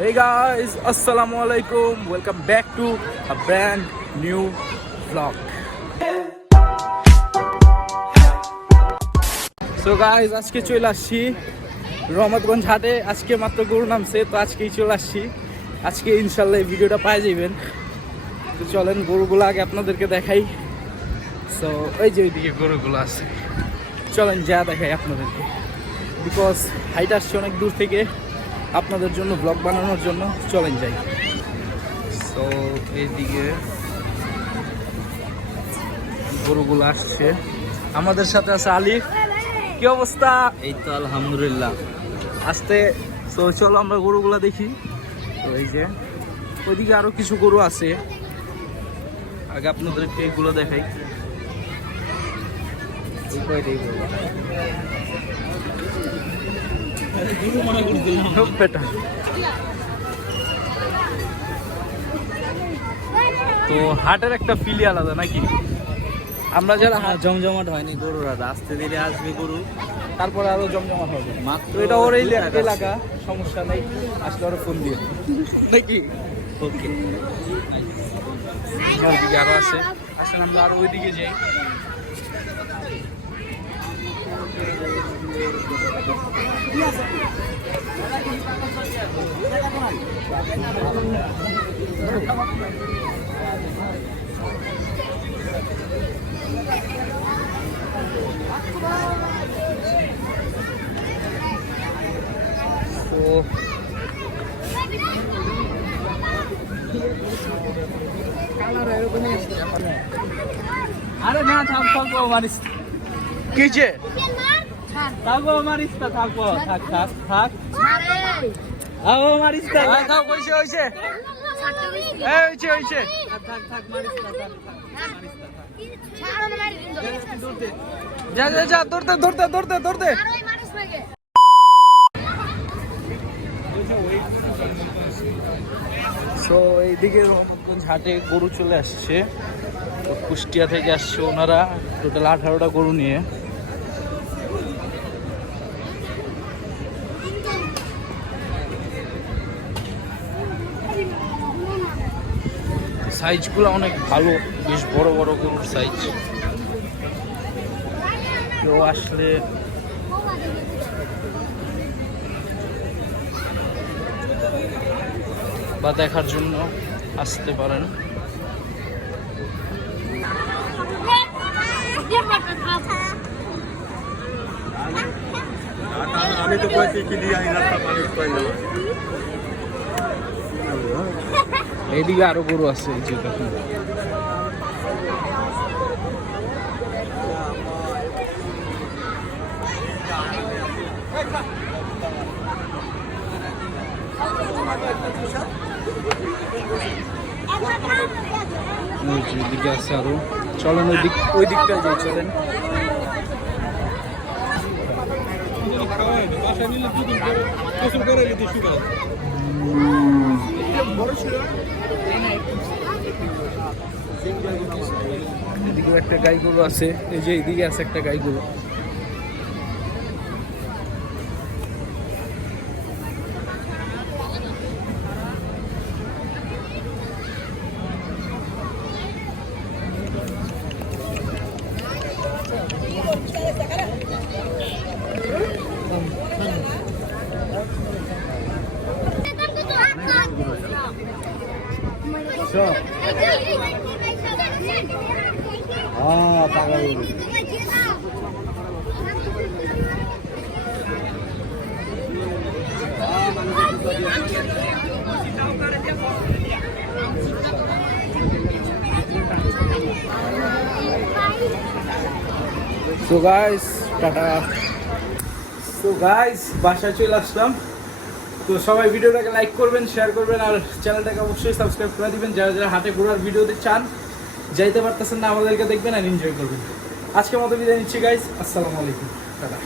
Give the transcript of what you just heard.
Hey guys, assalamu alaikum. Welcome back to a brand new vlog. So guys, আজকে চলে আসছি রহমতগঞ্জ হাটে। আজকে মাত্র গরু নামছে, তো আজকেই চলে আসছি। আজকে ইনশাল্লাহ এই ভিডিওটা পেয়ে যাবেন। তো চলেন গরুগুলো আগে আপনাদেরকে দেখাই। সো এই যে ওইদিকে গরুগুলো আছে, চলেন যা দেখাই আপনাদেরকে। বিকজ হাইট আসছে অনেক দূর থেকে আপনাদের জন্য ব্লগ বানানোর জন্য, চলেন যাই। সো এইদিকে গরুগুলো আসছে, আমাদের সাথে আছে আলিফ। কি অবস্থা? এই তো আলহামদুলিল্লাহ। আসতে তো চলো আমরা গরুগুলো দেখি। তো এই যে ওইদিকে আরো কিছু গরু আছে, আগে আপনাদেরকে এগুলো দেখাই। তো হাটের একটা ফিলি আলাদা নাকি? আমরা যারা জমজমাট হয়নি গরুর হাট, আস্তে ধীরে আসবে গরু, তারপরে আরো জমজমাট হবে। মাত্র এটা ওর এই এলাকা, সমস্যা নেই, আসলে ওরা ফোন দিয়ে নাকি। ওকে, ওইদিকে আরো আছে, আসেন আমরা আরো ওইদিকে যাই। আরে না থাকবো মারিস কিছে থাকবো মারিস না, থাকবো থাক থাক থাক আও মারিস না, খাও কইছে হইছে এই হইছে হইছে থাক থাক মারিস না, থাক মারিস না, যা যা যা দৌড়তে দৌড়তে দৌড়তে দৌড়তে। সো এইদিকে রহমতগঞ্জ হাটে গরু চলে আসছে, তো কুষ্টিয়া থেকে আসছে ওনারা, টোটাল 18টা গরু নিয়ে। সাইজগুলো অনেক ভালো, বেশ বড় বড় গরুর সাইজ। কেউ আসলে বা দেখার জন্য আসতে পারেন। আমি তো কইছি কি দিয়া না পানি কই না। এইদিকে আরো গরু আছে, এই যে দেখুন। এদিকে আছে আরো, চলেন ওই দিকটায় যাই, চলেন। এদিকে একটা গাই গরু আছে, এই যে এইদিকে আছে একটা গাই গরু। So guys tata. So guys বাসায় চলে আসলাম। তো সবাই ভিডিওটাকে লাইক করবেন, শেয়ার করবেন, আর চ্যানেলটাকে অবশ্যই সাবস্ক্রাইব করে দিবেন। যারা যারা হাটে ঘোরার ভিডিও চান, যাইতে পারতেছেন না, আমাদেরকে দেখবেন আর এনজয় করবেন। আজকের মতো বিদায় নিচ্ছি গাইস, আসসালামু আলাইকুম, টাটা।